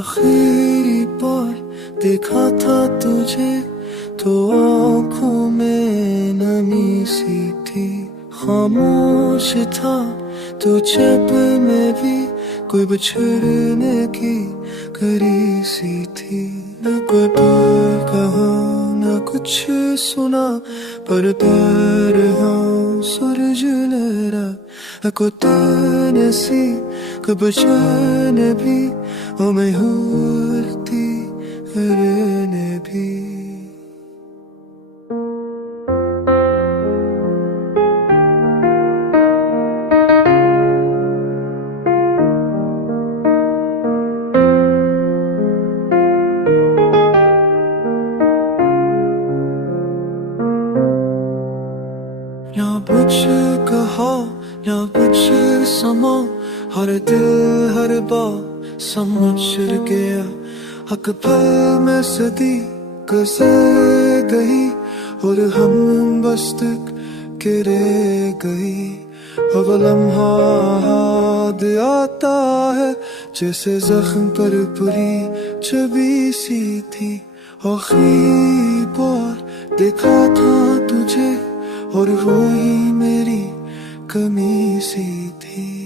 आखिरी बार देखा था तुझे तो आँखों में नमी सी थी, खामोश था तो जब में भी कोई बिछड़ने की करी सी थी। न कोई बोल कहा न कुछ सुना, पर पैर हाँ सूरज लहरा। कोई तने सी कब चैन भी हमें होती रहने भी। ना कुछ कहा ना कुछ समा, हर दिल हर बात समझ गया। हक पल में सदी गुजर गई और हम बस तक के रह गई। अब लम्हा याद आता है जैसे जख्म पर पूरी छवि सी थी। आखिरी बार देखा था तुझे और वो ही मेरी कमी सी थी।